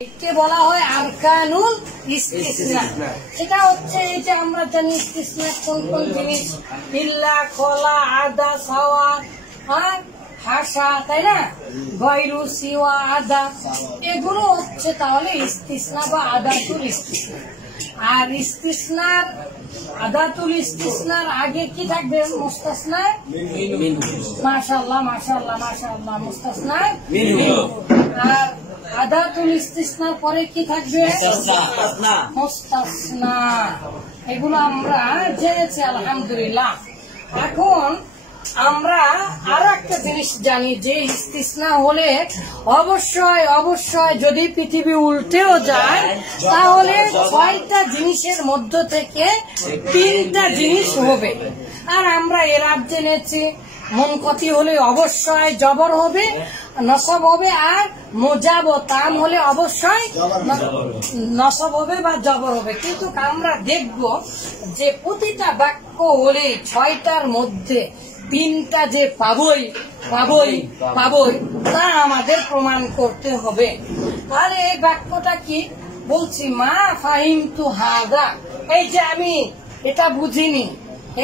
কে বলা হয় আরকানুল ইস্তিসনা। সেটা হচ্ছে এই যে আমরা জানি ইস্তিসনা কোন কোন জিনিস, ইল্লা, খলা, আদা, সাওয়া, হাসা, তাই না, গায়রু, সিওয়া, আদা, এগুলো হচ্ছে তাহলে ইস্তিসনা বা আদাতুল ইস্তিসনা। আর ইস্তিসনার আদাতুল ইস্তিসনার আগে কি থাকবে? মুস্তাসনা। মাশাআল্লাহ মাশাআল্লাহ মাশাআল্লাহ, মুস্তাসনা। আর আদাতুল ইস্তিসনার পরে কি থাকবে? মুস্তাসনা। এগুলো আমরা জেনেছি আলহামদুলিল্লাহ। এখন আমরা আরো একটা জিনিস জানি যে ইস্তিসনা হলে অবশ্যই অবশ্যই যদি পৃথিবী উল্টেও যায় তাহলে 6টা জিনিসের মধ্য থেকে 3টা জিনিস হবে। আর আমরা এরাব জেনেছি মুনকতি হলে অবশ্যই জবর হবে, নসব হবে, আর মুজাব তাম হলে অবশ্যই নসব হবে বা জবর হবে। কিন্তু আমরা দেখব যে প্রতিটা বাক্য হলে 6টার মধ্যে 3টা যে পাবই পাবই পাবই তা আমাদের প্রমাণ করতে হবে। তাহলে এই বাক্যটা কি বলছি? মা ফাহিমতু হাদা, এই যে আমি এটা বুঝিনি,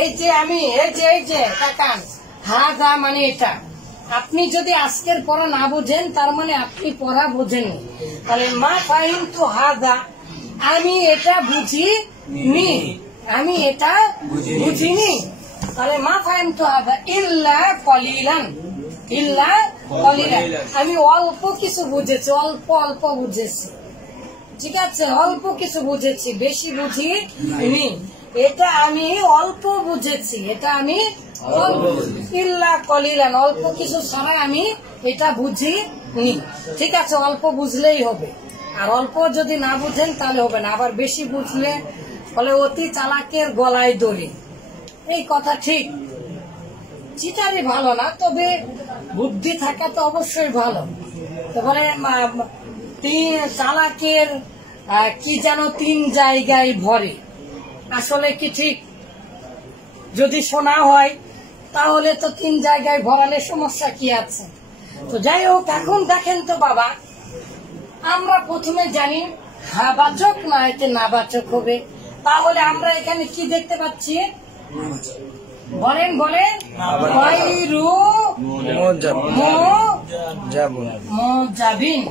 এই যে আমি এই যে তাকান, হাদা মানে এটা। আপনি যদি আজকের পড়া না বোঝেন তার মানে আপনি পড়া বোঝেননি। তাহলে মা ফাহিমতু হাদা, আমি এটা বুঝিনি, আমি এটা বুঝিনি। তাহলে মা ফাহিমতু হাদা ইল্লা কলিলান, ইল্লা কলিলান, আমি অল্প কিছু বুঝেছি, অল্প অল্প বুঝেছি, ঠিক আছে, অল্প কিছু বুঝেছি, বেশি বুঝিনি। এটা আমি অল্প বুঝেছি, এটা আমি ইল্লা কলিলান, অল্প কিছু ছাড়া আমি এটা বুঝিনি। ঠিক আছে, অল্প বুঝলেই হবে। আর অল্প যদি না বুঝেন তাহলে হবে না। আবার বেশি বুঝলে বলে অতি চালাকের গলায় দড়ি, এই কথা ঠিক। চিটারি ভালো না, তবে বুদ্ধি থাকা তো অবশ্যই ভালো। তো বলে চালাকের কি যেন 3 জায়গায় ভরে, আসলে কি ঠিক? যদি শোনা হয় তাহলে তো 3 জায়গায় ভরালে সমস্যা কি আছে? তো যাই হোক, এখন দেখেন তো বাবা, আমরা প্রথমে জানি বাচক না এতে না বাচক হবে। তাহলে আমরা এখানে কি দেখতে পাচ্ছি? বলেন বলেন, গায়রু মুজাবিন,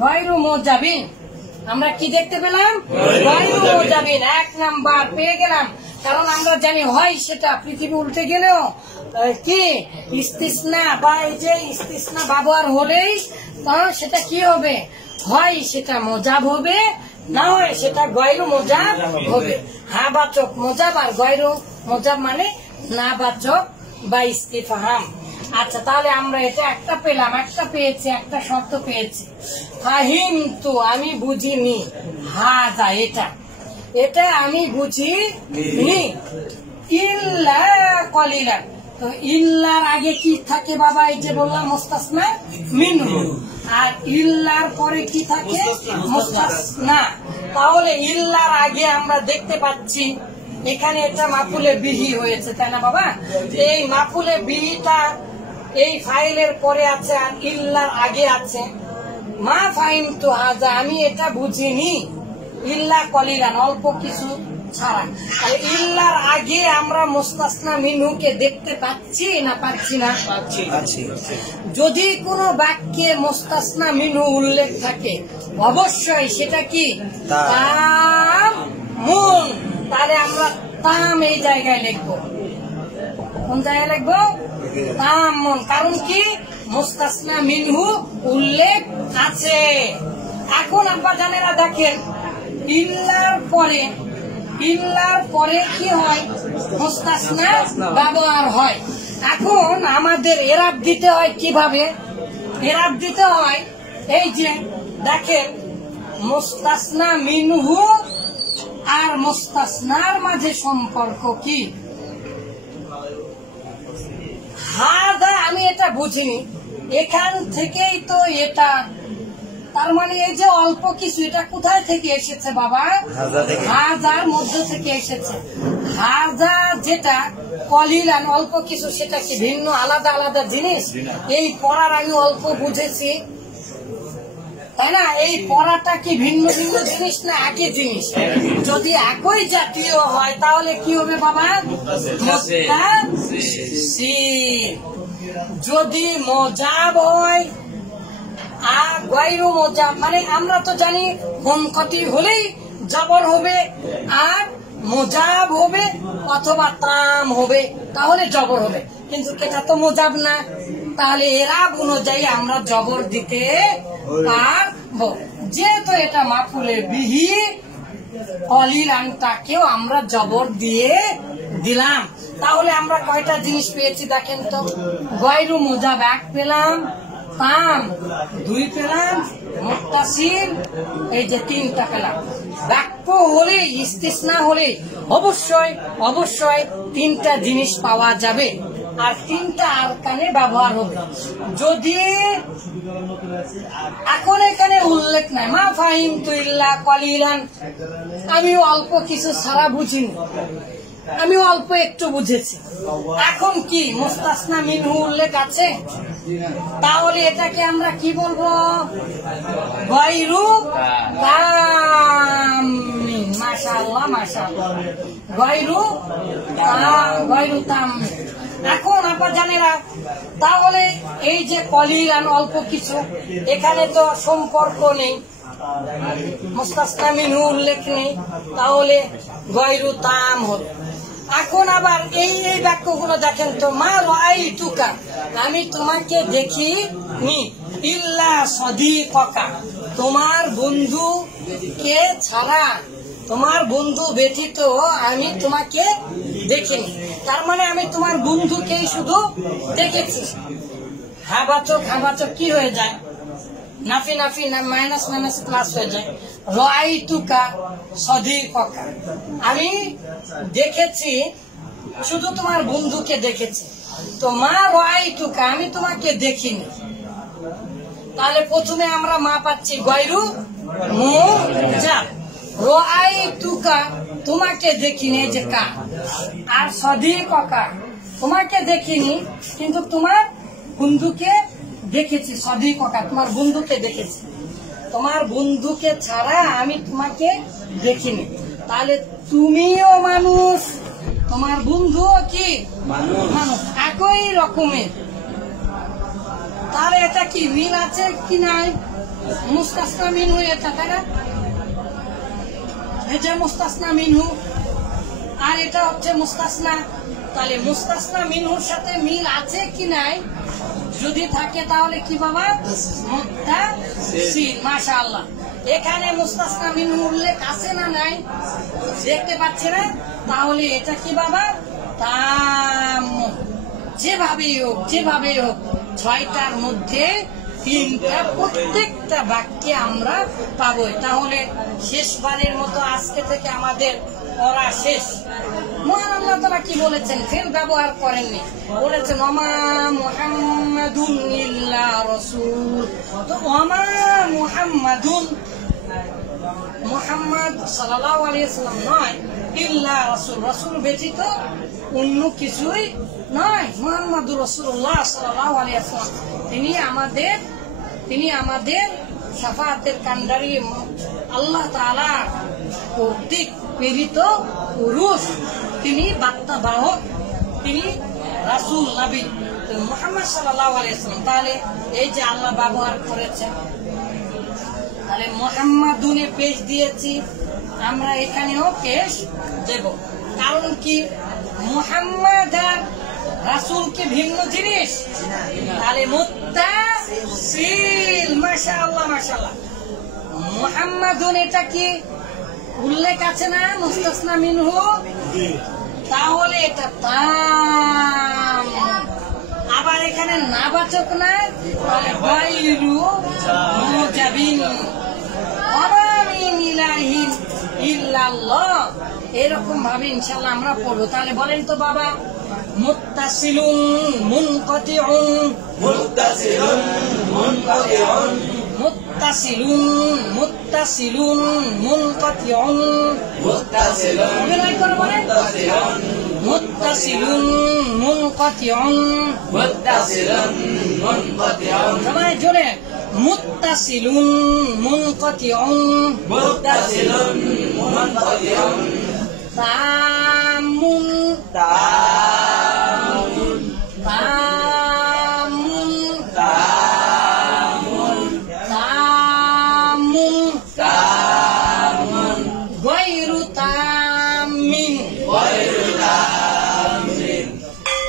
গায়রু মুজাবিন। আমরা কি দেখতে পেলাম? গায়রু মুজাবিন। 1 নাম্বার পেয়ে গেলাম। কারণ আমরা জানি হয় সেটা পৃথিবী উল্টে গেলেও কি ইস্তিসনা বা এই যে ইস্তিসনা ব্যবহার হলেই সেটা কি হবে? হয় সেটা মোজাব হবে, না হয় সেটা গায়রু মোজাব হবে। হ্যাঁ বাচক মোজাব আর গায়রু মোজাব মানে না বাচক বা ইস্তিফহাম। আচ্ছা, তাহলে আমরা এটা একটা পেলাম, একটা পেয়েছি, একটা শর্ত পেয়েছি। ফাহিমতু আমি বুঝিনি, হাদা এটা, এটা আমি বুঝিনি। ইল্লা কলিলান, তো ইল্লার আগে কি থাকে বাবা? এই যে বললাম মুস্তাসনা মিনহু, আর ইল্লার পরে কি থাকে? মুস্তাসনা। তাহলে ইল্লার আগে আমরা দেখতে পাচ্ছি এখানে এটা মাফুলে বিহি হয়েছে, তাই না বাবা? এই মাফুলে বিহিটা এই ফাইলের পরে আছে আর ইল্লার আগে আছে। মা ফাহিমতু হাযা, আমি এটা বুঝিনি, ইল্লা কলিলান, অল্প কিছু ছাড়া। আর ইল্লার আগে আমরা মুস্তাসনা মিনহুকে দেখতে পাচ্ছি না পাচ্ছি না? পাচ্ছি। যদি কোনো বাক্যে মুস্তাসনা মিনহু উল্লেখ থাকে অবশ্যই সেটা কি? তাম। তাহলে আমরা তাম এই জায়গায় লিখবো। কোন জায়গায় লিখবো? তাম। কারণ কি? মুস্তাসনা মিনহু উল্লেখ আছে। এখন আব্বা জানেরা দেখেন, ইল্লার পরে কি হয়? মুস্তাসনা ব্যবহার হয়। এখন আমাদের এরাব দিতে হয় কিভাবে? এরাব দিতে হয় এই যে দেখেন, মুস্তাসনা মিনহু আর মুস্তাসনার মাঝে সম্পর্ক কি? হাদা আমি এটা বুঝিনি, এখান থেকেই তো এটা, তার মানে এই যে অল্প কিছু, এটা কোথায় থেকে এসেছে বাবা? হাজার মধ্য থেকে এসেছে। হাজা যেটা কলিলান অল্প কিছু, সেটা কি ভিন্ন আলাদা আলাদা জিনিস? এই পড়ার আমি অল্প বুঝেছি, তাই না? এই পড়াটা কি ভিন্ন ভিন্ন জিনিস না একই জিনিস? যদি একই জাতীয় হয় তাহলে কি হবে বাবা? মুত্তাসিল। যদি মোজাব হয় আর গায়রু মোজাব, মানে আমরা তো জানি মুনকাতি হলেই জবর হবে আর মোজাব হবে অথবা তাম হবে, তাহলে জবর হবে। কিন্তু এটা তো মোজাব না, তাহলে এরাব অনুযায়ী আমরা জবর দিতে পারবো। যেহেতু এটা মাফুলে বিহি, কলিলানটাকেও আমরা জবর দিয়ে দিলাম। তাহলে আমরা কয়টা জিনিস পেয়েছি দেখেন তো? গায়রু মোজাব 1 পেলাম, তাম 2 পেলাম, মুত্তাসিল এই যে 3টা পেলাম। বাক্য হলে ইস্তিসনা হলে অবশ্যই অবশ্যই 3টা জিনিস পাওয়া যাবে আর 3টা আরকানে ব্যবহার হবে। যদি এখন এখানে উল্লেখ নাই মা ফাহিমতু ইল্লা কলিলান, আমি অল্প কিছু ছাড়া বুঝিনি, আমি অল্প একটু বুঝেছি। এখন কি মুস্তাসনা মিনহু উল্লেখ আছে? তাহলে এটাকে আমরা কি বলবো? গায়রু তামিন। মাশাআল্লাহ মাশাআল্লাহ, গায়রু তামিন। এখন আপা জানেরা, তাহলে এই যে কলিলান অল্প কিছু, এখানে তো সম্পর্ক নেই, মুস্তাসনা মিনহু উল্লেখ নেই, তাহলে গায়রু তাম হবে। এখন আবার এই বাক্যগুলো দেখেন তো, মা রাআইতুকা, আমি তোমাকে দেখিনি, ইল্লা সাদিকাকা, তোমার বন্ধুকে ছাড়া, তোমার বন্ধু ব্যতীত আমি তোমাকে দেখিনি। তার মানে আমি তোমার বন্ধুকেই শুধু দেখেছি। হাবাচক হাবাচক কি হয়ে যায়? Nafi Nafi minus minus plus হয়ে যায়। রাআইতুকা সাদিকাকা, আমি দেখেছি, শুধু তোমার বন্ধুকে দেখেছি। তো মা রাআইতুকা, আমি তোমাকে দেখিনি। তাহলে প্রথমে আমরা মা পাচ্ছি গায়রু মুজাব। রাআইতুকা, তোমাকে দেখিনি, এই যে কা। আর সাদিকাকা, তোমাকে দেখিনি কিন্তু তোমার বন্ধুকে দেখেছি। সাদিকাকা, তোমার বন্ধুকে দেখেছি, তোমার বন্ধুকে ছাড়া আমি তোমাকে দেখিনি। তাহলে তুমিও মানুষ, তোমার বন্ধুও কি মানুষ, একই রকমের। তাহলে এটা কি মিল আছে কি নাই? মুস্তাসনা মিনহু এটা, তাই না? এই যে মুস্তাসনা মিনহু আর এটা হচ্ছে মুস্তাসনা। তাহলে মুস্তাসনা মিনহুর সাথে মিল আছে কি নাই? যদি থাকে তাহলে কি বাবা? মুত্তাসিল। মাশাআল্লাহ, এখানে মুস্তাসনা মিনহু উল্লেখ আছে না নাই? দেখতে পাচ্ছি না? তাহলে এটা কি বাবা? তাম। যেভাবেই হোক, যেভাবেই হোক, 6টার মধ্যে 3টা প্রত্যেকটা বাক্যে আমরা পাবো। তাহলে শেষবারের মতো আজকে থেকে আমাদের পড়া শেষ। মহান আল্লাহ তাআলা কি বলেছেন? ফেল ব্যবহার করেননি, বলেছেন ওমা মুহাম্মাদুন ইল্লা রাসূল। তো ওমা মুহাম্মাদুন, মুহাম্মদ সাল্লাল্লাহু আলাইহি ওয়াসাল্লাম নয়, ইল্লা রাসূল, রাসূল ব্যতীত অন্য কিছুই নয়। মুহাম্মাদুর রাসূলুল্লাহ সাল্লাল্লাহু আলাইহি ওয়াসাল্লাম, তিনি আমাদের শাফাআতের কান্ডারি, আল্লাহ তাআলা কর্তৃক প্রেরিত পুরুষ, তিনি বার্তা বাহক, তিনি রাসূল নবী মুহাম্মদ সাল্লাল্লাহু আলাইহি ওয়াসাল্লাম। তাহলে এই যে আল্লাহ ব্যবহার করেছেন, তাহলে মুহাম্মাদুনে পেশ দিয়েছি, আমরা এখানেও পেশ দেব। কারণ কি? মুহাম্মাদ আর রাসূল কি ভিন্ন জিনিস? তাহলে মুত্তাসিল। মাশাআল্লাহ মাশাআল্লাহ, মুহাম্মাদুন এটা কি উল্লেখ আছে না মুস্তাসনা মিনহু? তাহলে এটা তাম। আবার এখানে নাবাচক না, তাহলে গায়রু মুজাবিন। ওমা মিন ইলাহিন ইল্লাল্লাহ, এরকম ভাবে ইনশাআল্লাহ আমরা পড়বো। তাহলে বলেন তো বাবা, মুত্তাসিলুন মুনকাতিউন, মুত্তাসিলুন মুনকাতিউন, মুত্তাসিলুন মুত্তাসিলুন মুনকাতিউন, মুত্তাসিলুন অভিনয় করে বলেন মুত্তাসিলুন, মুত্তাসিলুন মুনকাতিউন, মুত্তাসিলুন মুনকাতিউন, সবাই জোরে মুত্তাসিলুন মুনকাতিউন মুত্তাসিলুন মুনকাতিউন তামুন তামুন তামুন তামুন তামুন তামুন গায়রু তামিন গায়রু তামিন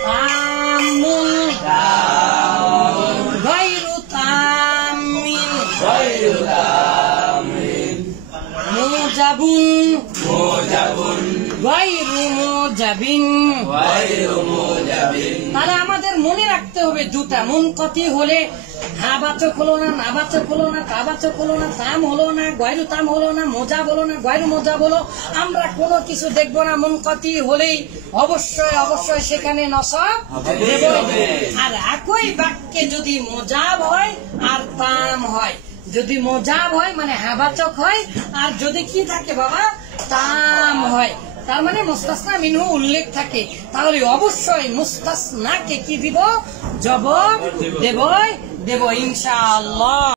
তামুন তামুন গায়রু তামিন গায়রু তামিন মুজাবুন মুজাবুন গায়রু মুজাবিন গায়রু মুজাবিন। তাহলে আমাদের মনে রাখতে হবে দুটা, মুনকাতি হলে হ্যাঁ বাচক হলো না, না বাচক হলো না, তা বাচক হলো না, তাম হলো না, গয়রু তাম হলো না, মোজা বলো না, গয়রু মোজা বলো, আমরা কোনো কিছু দেখবো না। মুনকাতি হলেই অবশ্যই অবশ্যই সেখানে নসব দেবই। আর একই বাক্যে যদি মোজাব হয় আর তাম হয়, যদি মোজাব হয় মানে হ্যাঁ বাচক হয়, আর যদি কি থাকে বাবা তাম হয়, তার মানে মুস্তাসনা মিনহু উল্লেখ থাকে, তাহলে অবশ্যই মুস্তাসনাকে কি দিব, জবাব দেবই দেব ইনশাআল্লাহ।